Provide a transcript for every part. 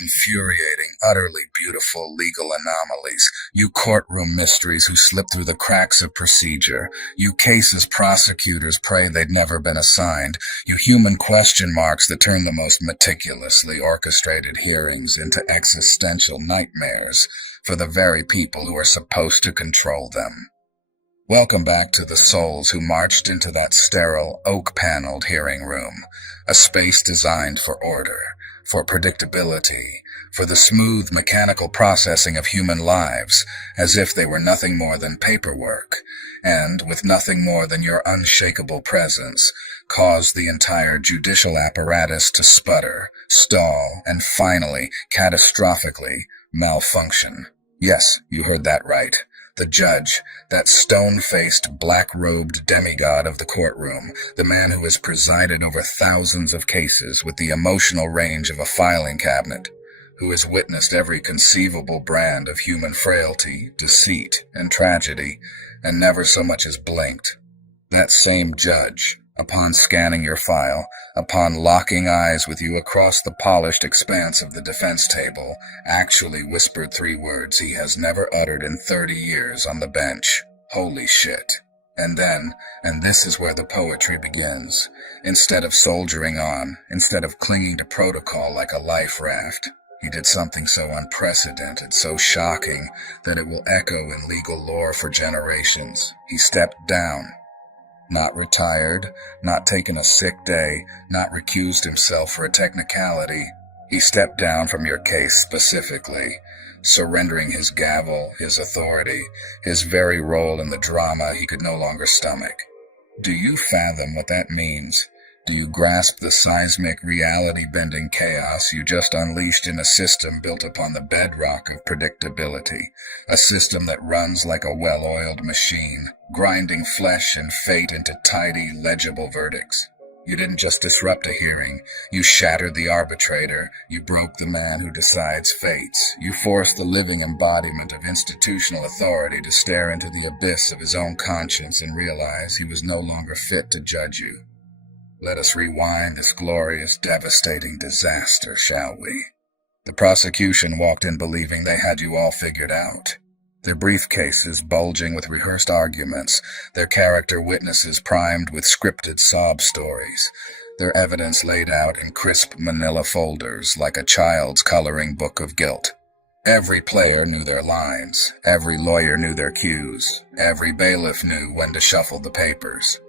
infuriating, utterly beautiful legal anomalies. You courtroom mysteries who slip through the cracks of procedure. You cases prosecutors pray they'd never been assigned. You human question marks that turn the most meticulously orchestrated hearings into existential nightmares for the very people who are supposed to control them. Welcome back to the souls who marched into that sterile, oak-paneled hearing room, a space designed for order, for predictability, for the smooth mechanical processing of human lives, as if they were nothing more than paperwork, and, with nothing more than your unshakable presence, caused the entire judicial apparatus to sputter, stall, and finally, catastrophically, malfunction. Yes, you heard that right. The judge, that stone-faced, black-robed demigod of the courtroom, the man who has presided over thousands of cases with the emotional range of a filing cabinet, who has witnessed every conceivable brand of human frailty, deceit, and tragedy, and never so much as blinked. That same judge, upon scanning your file, upon locking eyes with you across the polished expanse of the defense table, actually whispered 3 words he has never uttered in 30 years on the bench. Holy shit. And then, and this is where the poetry begins, instead of soldiering on, instead of clinging to protocol like a life raft, he did something so unprecedented, so shocking, that it will echo in legal lore for generations. He stepped down. Not retired, not taken a sick day, not recused himself for a technicality. He stepped down from your case specifically, surrendering his gavel, his authority, his very role in the drama he could no longer stomach. Do you fathom what that means? Do you grasp the seismic, reality-bending chaos you just unleashed in a system built upon the bedrock of predictability? A system that runs like a well-oiled machine, grinding flesh and fate into tidy, legible verdicts. You didn't just disrupt a hearing. You shattered the arbitrator. You broke the man who decides fates. You forced the living embodiment of institutional authority to stare into the abyss of his own conscience and realize he was no longer fit to judge you. Let us rewind this glorious, devastating disaster, shall we? The prosecution walked in believing they had you all figured out. Their briefcases bulging with rehearsed arguments, their character witnesses primed with scripted sob stories, their evidence laid out in crisp manila folders like a child's coloring book of guilt. Every player knew their lines, every lawyer knew their cues, every bailiff knew when to shuffle the papers.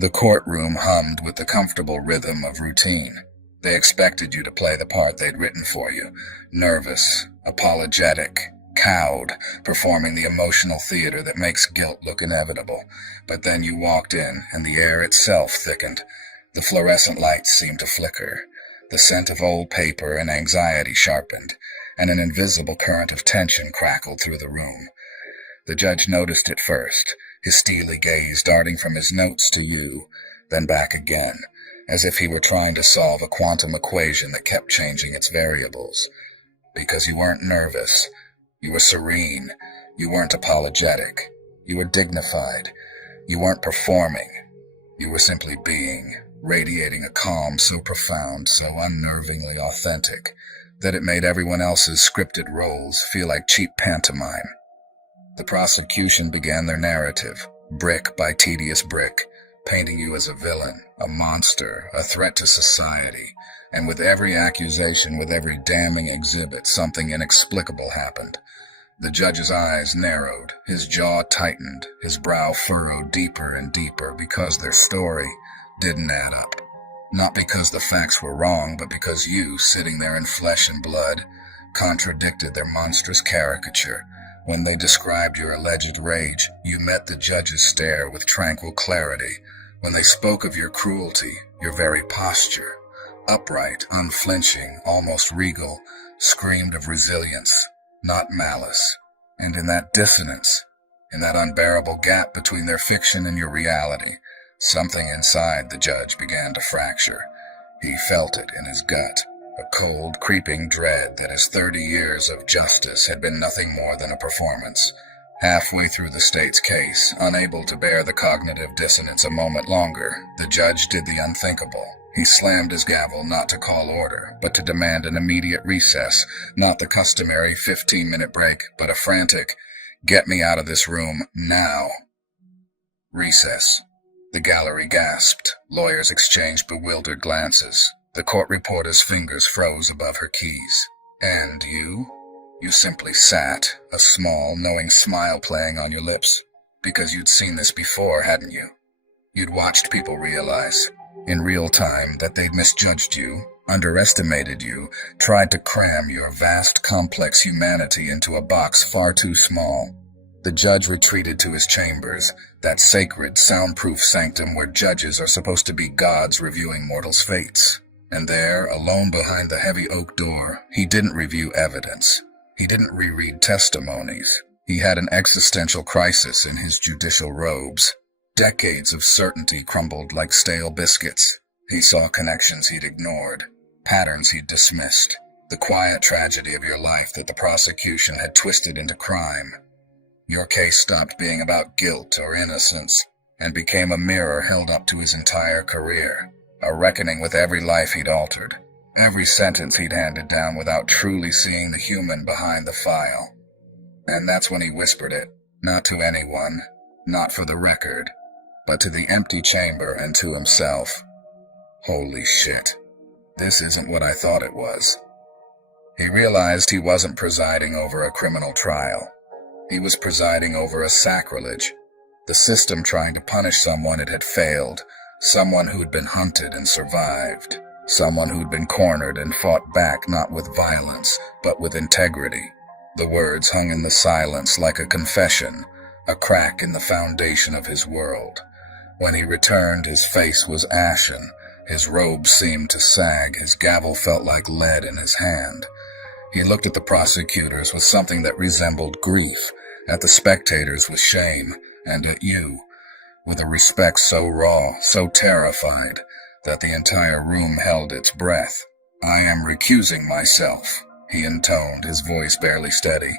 The courtroom hummed with the comfortable rhythm of routine. They expected you to play the part they'd written for you, nervous, apologetic, cowed, performing the emotional theater that makes guilt look inevitable. But then you walked in, and the air itself thickened. The fluorescent lights seemed to flicker. The scent of old paper and anxiety sharpened, and an invisible current of tension crackled through the room. The judge noticed it first, his steely gaze darting from his notes to you, then back again, as if he were trying to solve a quantum equation that kept changing its variables. Because you weren't nervous. You were serene. You weren't apologetic. You were dignified. You weren't performing. You were simply being, radiating a calm so profound, so unnervingly authentic, that it made everyone else's scripted roles feel like cheap pantomime. The prosecution began their narrative, brick by tedious brick, painting you as a villain, a monster, a threat to society, and with every accusation, with every damning exhibit, something inexplicable happened. The judge's eyes narrowed, his jaw tightened, his brow furrowed deeper and deeper because their story didn't add up. Not because the facts were wrong, but because you, sitting there in flesh and blood, contradicted their monstrous caricature. When they described your alleged rage, you met the judge's stare with tranquil clarity. When they spoke of your cruelty, your very posture, upright, unflinching, almost regal, screamed of resilience, not malice. And in that dissonance, in that unbearable gap between their fiction and your reality, something inside the judge began to fracture. He felt it in his gut. A cold, creeping dread that his 30 years of justice had been nothing more than a performance. Halfway through the state's case, unable to bear the cognitive dissonance a moment longer, the judge did the unthinkable. He slammed his gavel not to call order, but to demand an immediate recess, not the customary 15-minute break, but a frantic, "Get me out of this room, now." Recess. The gallery gasped. Lawyers exchanged bewildered glances. The court reporter's fingers froze above her keys. "And you?" You simply sat, a small, knowing smile playing on your lips. Because you'd seen this before, hadn't you? You'd watched people realize, in real time, that they'd misjudged you, underestimated you, tried to cram your vast, complex humanity into a box far too small. The judge retreated to his chambers, that sacred, soundproof sanctum where judges are supposed to be gods reviewing mortals' fates. And there, alone behind the heavy oak door, he didn't review evidence. He didn't reread testimonies. He had an existential crisis in his judicial robes. Decades of certainty crumbled like stale biscuits. He saw connections he'd ignored, patterns he'd dismissed, the quiet tragedy of your life that the prosecution had twisted into crime. Your case stopped being about guilt or innocence and became a mirror held up to his entire career, a reckoning with every life he'd altered. Every sentence he'd handed down without truly seeing the human behind the file. And that's when he whispered it, not to anyone, not for the record, but to the empty chamber and to himself. Holy shit. This isn't what I thought it was. He realized he wasn't presiding over a criminal trial. He was presiding over a sacrilege. The system trying to punish someone it had failed, someone who'd been hunted and survived. Someone who'd been cornered and fought back not with violence, but with integrity. The words hung in the silence like a confession, a crack in the foundation of his world. When he returned, his face was ashen, his robe seemed to sag, his gavel felt like lead in his hand. He looked at the prosecutors with something that resembled grief, at the spectators with shame, and at you, with a respect so raw, so terrified, that the entire room held its breath. "I am recusing myself," he intoned, his voice barely steady.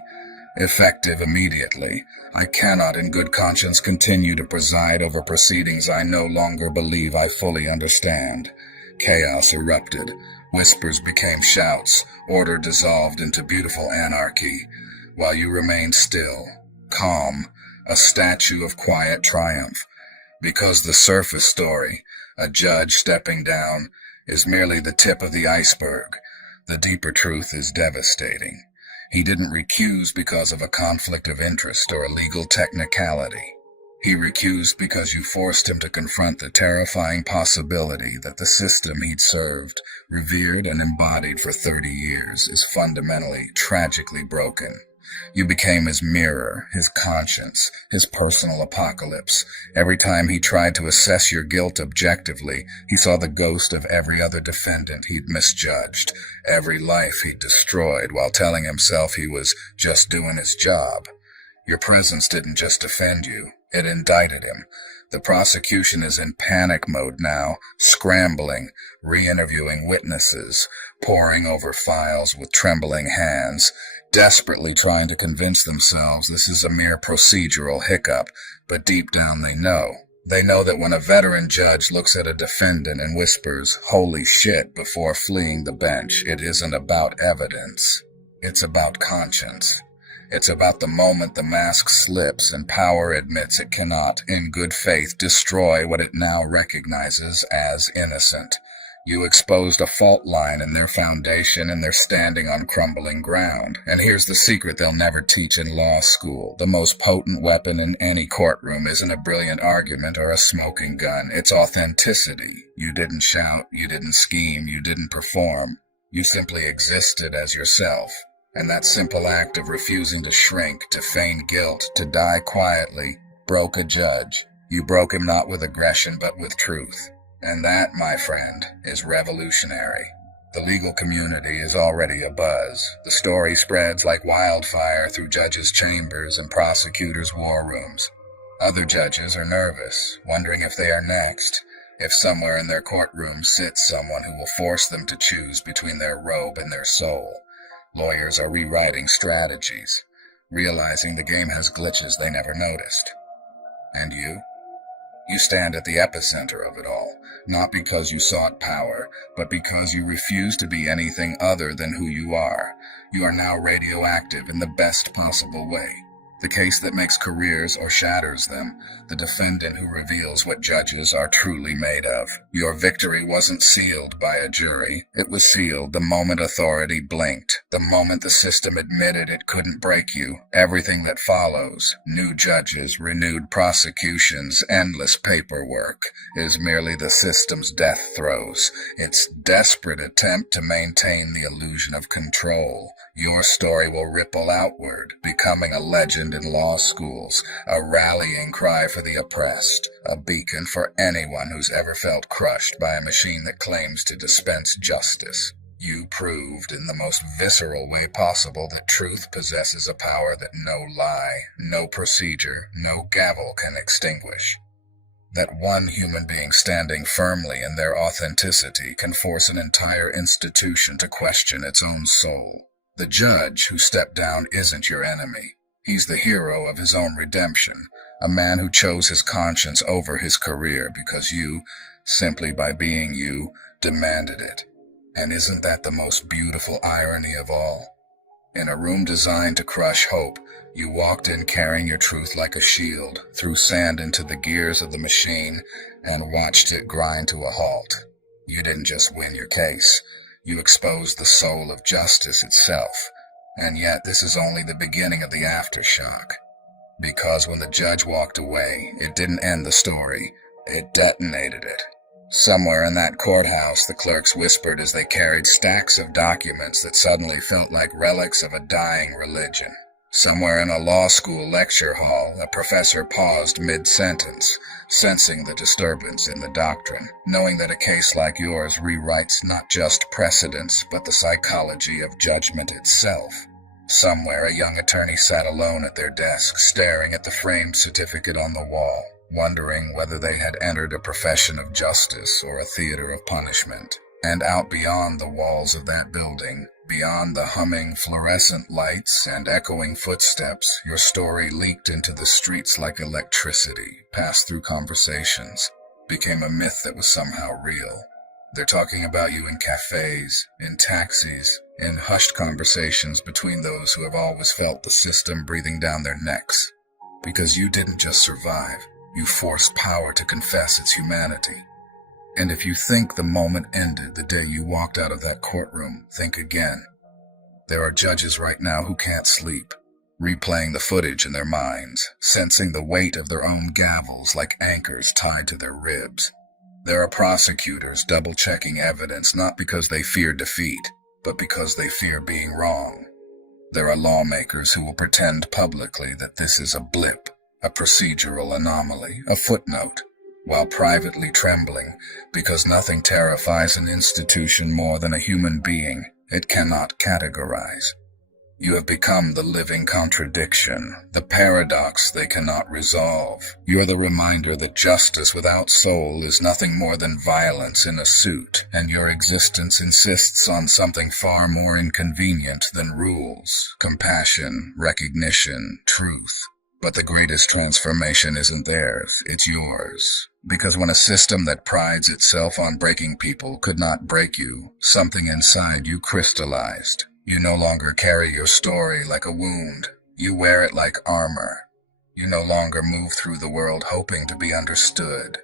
"Effective immediately. I cannot in good conscience continue to preside over proceedings I no longer believe I fully understand." Chaos erupted. Whispers became shouts. Order dissolved into beautiful anarchy, while you remained still, calm, a statue of quiet triumph. Because the surface story, a judge stepping down, is merely the tip of the iceberg. The deeper truth is devastating. He didn't recuse because of a conflict of interest or a legal technicality. He recused because you forced him to confront the terrifying possibility that the system he'd served, revered and embodied for 30 years, is fundamentally, tragically broken. You became his mirror, his conscience, his personal apocalypse. Every time he tried to assess your guilt objectively, he saw the ghost of every other defendant he'd misjudged, every life he'd destroyed while telling himself he was just doing his job. Your presence didn't just defend you, it indicted him. The prosecution is in panic mode now, scrambling, re-interviewing witnesses, poring over files with trembling hands, desperately trying to convince themselves this is a mere procedural hiccup, but deep down they know. They know that when a veteran judge looks at a defendant and whispers, "Holy shit," before fleeing the bench, it isn't about evidence. It's about conscience. It's about the moment the mask slips and power admits it cannot, in good faith, destroy what it now recognizes as innocent. You exposed a fault line in their foundation and they're standing on crumbling ground. And here's the secret they'll never teach in law school. The most potent weapon in any courtroom isn't a brilliant argument or a smoking gun. It's authenticity. You didn't shout, you didn't scheme, you didn't perform. You simply existed as yourself. And that simple act of refusing to shrink, to feign guilt, to die quietly, broke a judge. You broke him not with aggression but with truth. And that, my friend, is revolutionary. The legal community is already abuzz. The story spreads like wildfire through judges' chambers and prosecutors' war rooms. Other judges are nervous, wondering if they are next, if somewhere in their courtroom sits someone who will force them to choose between their robe and their soul. Lawyers are rewriting strategies. realizing the game has glitches they never noticed. And you? You stand at the epicenter of it all, not because you sought power, but because you refuse to be anything other than who you are. You are now radioactive in the best possible way. The case that makes careers or shatters them, the defendant who reveals what judges are truly made of. Your victory wasn't sealed by a jury. It was sealed the moment authority blinked, the moment the system admitted it couldn't break you. Everything that follows, new judges, renewed prosecutions, endless paperwork, is merely the system's death throes, its desperate attempt to maintain the illusion of control. Your story will ripple outward, becoming a legend in law schools, a rallying cry for the oppressed, a beacon for anyone who's ever felt crushed by a machine that claims to dispense justice. You proved in the most visceral way possible that truth possesses a power that no lie, no procedure, no gavel can extinguish. That one human being standing firmly in their authenticity can force an entire institution to question its own soul. The judge who stepped down isn't your enemy. He's the hero of his own redemption, a man who chose his conscience over his career because you, simply by being you, demanded it. And isn't that the most beautiful irony of all? In a room designed to crush hope, you walked in carrying your truth like a shield, threw sand into the gears of the machine, and watched it grind to a halt. You didn't just win your case. You exposed the soul of justice itself. And yet this is only the beginning of the aftershock. Because when the judge walked away, it didn't end the story. It detonated it. Somewhere in that courthouse, the clerks whispered as they carried stacks of documents that suddenly felt like relics of a dying religion. Somewhere in a law school lecture hall, a professor paused mid-sentence, sensing the disturbance in the doctrine, knowing that a case like yours rewrites not just precedents, but the psychology of judgment itself. Somewhere a young attorney sat alone at their desk, staring at the framed certificate on the wall, wondering whether they had entered a profession of justice or a theater of punishment. And out beyond the walls of that building, beyond the humming fluorescent lights and echoing footsteps, your story leaked into the streets like electricity, passed through conversations, became a myth that was somehow real. They're talking about you in cafes, in taxis, in hushed conversations between those who have always felt the system breathing down their necks. Because you didn't just survive, you forced power to confess its humanity. And if you think the moment ended the day you walked out of that courtroom, think again. There are judges right now who can't sleep, replaying the footage in their minds, sensing the weight of their own gavels like anchors tied to their ribs. There are prosecutors double-checking evidence not because they fear defeat, but because they fear being wrong. There are lawmakers who will pretend publicly that this is a blip, a procedural anomaly, a footnote, while privately trembling, because nothing terrifies an institution more than a human being it cannot categorize. You have become the living contradiction, the paradox they cannot resolve. You're the reminder that justice without soul is nothing more than violence in a suit, and your existence insists on something far more inconvenient than rules, compassion, recognition, truth. But the greatest transformation isn't theirs, it's yours. Because when a system that prides itself on breaking people could not break you, something inside you crystallized. You no longer carry your story like a wound. You wear it like armor. You no longer move through the world hoping to be understood.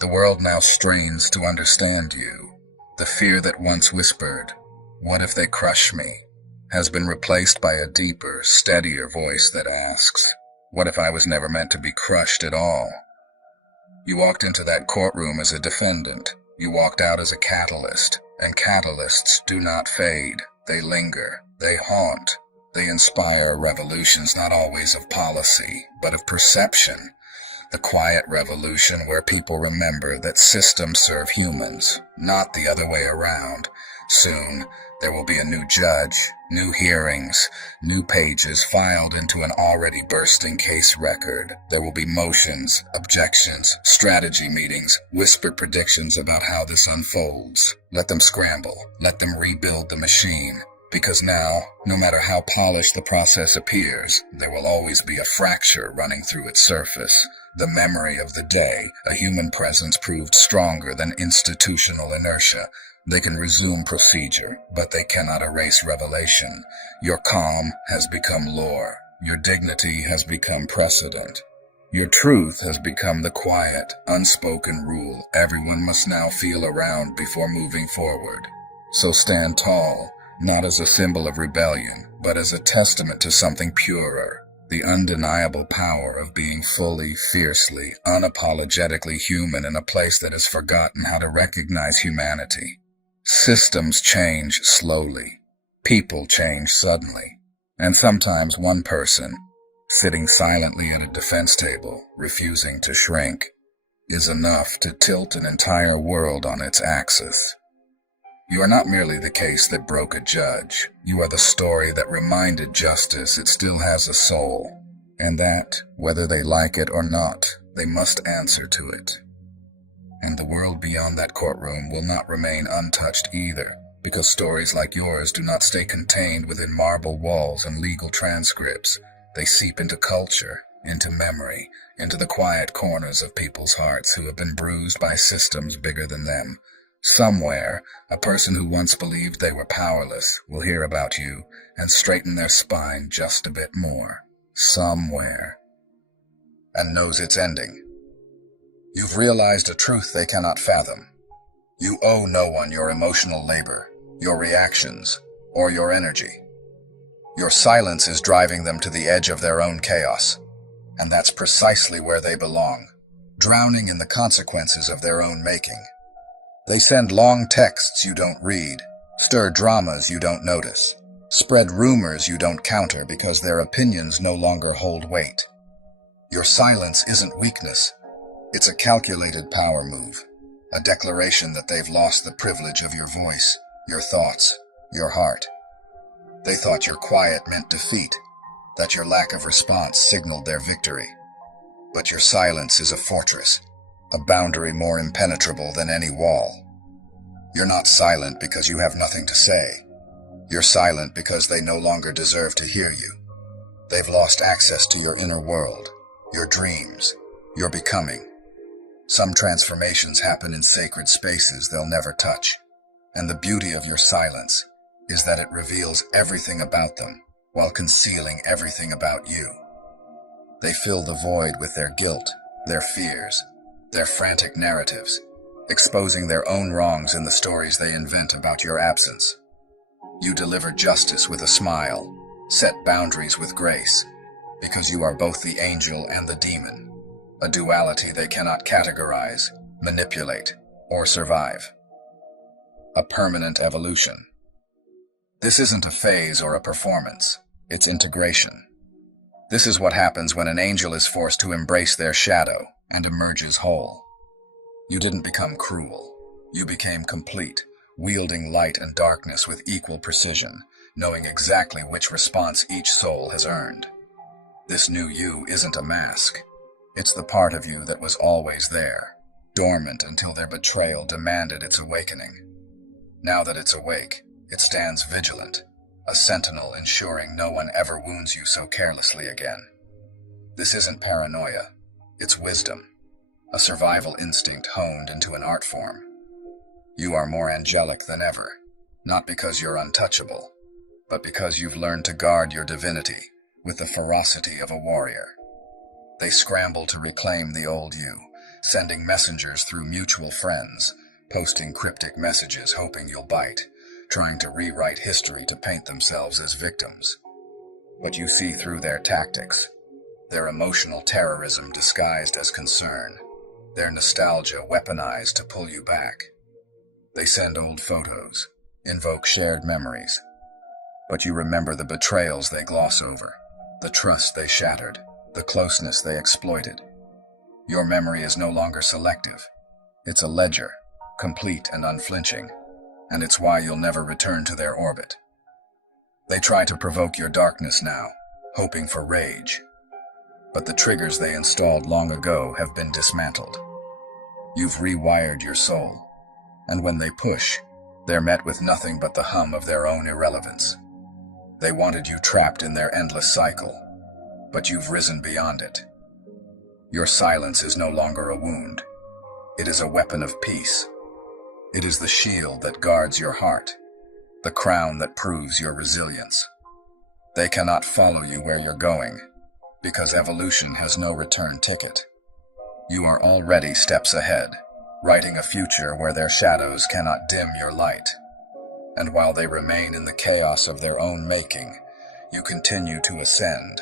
The world now strains to understand you. The fear that once whispered, "What if they crush me?" has been replaced by a deeper, steadier voice that asks, "What if I was never meant to be crushed at all?" You walked into that courtroom as a defendant. You walked out as a catalyst, and catalysts do not fade. They linger. They haunt. They inspire revolutions not always of policy, but of perception. The quiet revolution where people remember that systems serve humans, not the other way around. Soon, there will be a new judge, new hearings, new pages filed into an already bursting case record. There will be motions, objections, strategy meetings, whispered predictions about how this unfolds. Let them scramble. Let them rebuild the machine. Because now, no matter how polished the process appears, there will always be a fracture running through its surface. The memory of the day a human presence proved stronger than institutional inertia. They can resume procedure, but they cannot erase revelation. Your calm has become lore. Your dignity has become precedent. Your truth has become the quiet, unspoken rule everyone must now feel around before moving forward. So stand tall, not as a symbol of rebellion, but as a testament to something purer, the undeniable power of being fully, fiercely, unapologetically human in a place that has forgotten how to recognize humanity. Systems change slowly. People change suddenly. And sometimes one person, sitting silently at a defense table, refusing to shrink, is enough to tilt an entire world on its axis. You are not merely the case that broke a judge. You are the story that reminded justice it still has a soul, and that, whether they like it or not, they must answer to it. And the world beyond that courtroom will not remain untouched either, because stories like yours do not stay contained within marble walls and legal transcripts. They seep into culture, into memory, into the quiet corners of people's hearts who have been bruised by systems bigger than them. Somewhere, a person who once believed they were powerless will hear about you and straighten their spine just a bit more. Somewhere. And knows its ending. You've realized a truth they cannot fathom. You owe no one your emotional labor, your reactions, or your energy. Your silence is driving them to the edge of their own chaos, and that's precisely where they belong, drowning in the consequences of their own making. They send long texts you don't read, stir dramas you don't notice, spread rumors you don't counter because their opinions no longer hold weight. Your silence isn't weakness. It's a calculated power move, a declaration that they've lost the privilege of your voice, your thoughts, your heart. They thought your quiet meant defeat, that your lack of response signaled their victory. But your silence is a fortress, a boundary more impenetrable than any wall. You're not silent because you have nothing to say. You're silent because they no longer deserve to hear you. They've lost access to your inner world, your dreams, your becoming. Some transformations happen in sacred spaces they'll never touch. And the beauty of your silence is that it reveals everything about them while concealing everything about you. They fill the void with their guilt, their fears, their frantic narratives, exposing their own wrongs in the stories they invent about your absence. You deliver justice with a smile, set boundaries with grace, because you are both the angel and the demon, a duality they cannot categorize, manipulate, or survive. A permanent evolution. This isn't a phase or a performance, it's integration. This is what happens when an angel is forced to embrace their shadow and emerges whole. You didn't become cruel. You became complete, wielding light and darkness with equal precision, knowing exactly which response each soul has earned. This new you isn't a mask. It's the part of you that was always there, dormant until their betrayal demanded its awakening. Now that it's awake, it stands vigilant, a sentinel ensuring no one ever wounds you so carelessly again. This isn't paranoia, it's wisdom, a survival instinct honed into an art form. You are more angelic than ever, not because you're untouchable, but because you've learned to guard your divinity with the ferocity of a warrior. They scramble to reclaim the old you, sending messengers through mutual friends, posting cryptic messages hoping you'll bite, trying to rewrite history to paint themselves as victims. But you see through their tactics, their emotional terrorism disguised as concern, their nostalgia weaponized to pull you back. They send old photos, invoke shared memories, but you remember the betrayals they gloss over, the trust they shattered, the closeness they exploited. Your memory is no longer selective. It's a ledger, complete and unflinching, and it's why you'll never return to their orbit. They try to provoke your darkness now, hoping for rage. But the triggers they installed long ago have been dismantled. You've rewired your soul, and when they push, They're met with nothing but the hum of their own irrelevance. They wanted you trapped in their endless cycle, but you've risen beyond it. Your silence is no longer a wound. It is a weapon of peace. It is the shield that guards your heart, the crown that proves your resilience. They cannot follow you where you're going, because evolution has no return ticket. You are already steps ahead, writing a future where their shadows cannot dim your light. And while they remain in the chaos of their own making, you continue to ascend,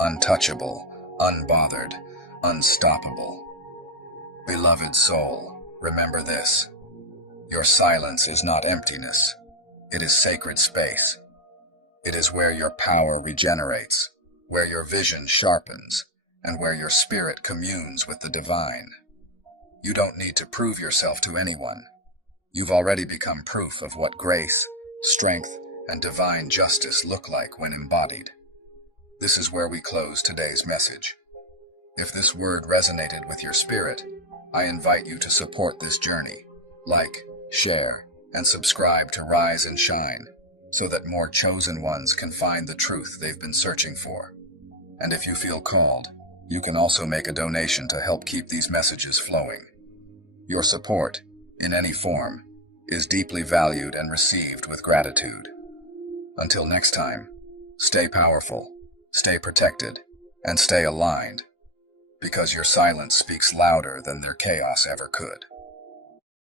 untouchable, unbothered, unstoppable. Beloved soul, remember this. Your silence is not emptiness. It is sacred space. It is where your power regenerates, where your vision sharpens, and where your spirit communes with the divine. You don't need to prove yourself to anyone. You've already become proof of what grace, strength, and divine justice look like when embodied. This is where we close today's message. If this word resonated with your spirit, I invite you to support this journey. Like, share, and subscribe to Rise and Shine, so that more chosen ones can find the truth they've been searching for. And if you feel called, you can also make a donation to help keep these messages flowing. Your support, in any form, is deeply valued and received with gratitude. Until next time, stay powerful, stay protected, and stay aligned, because your silence speaks louder than their chaos ever could.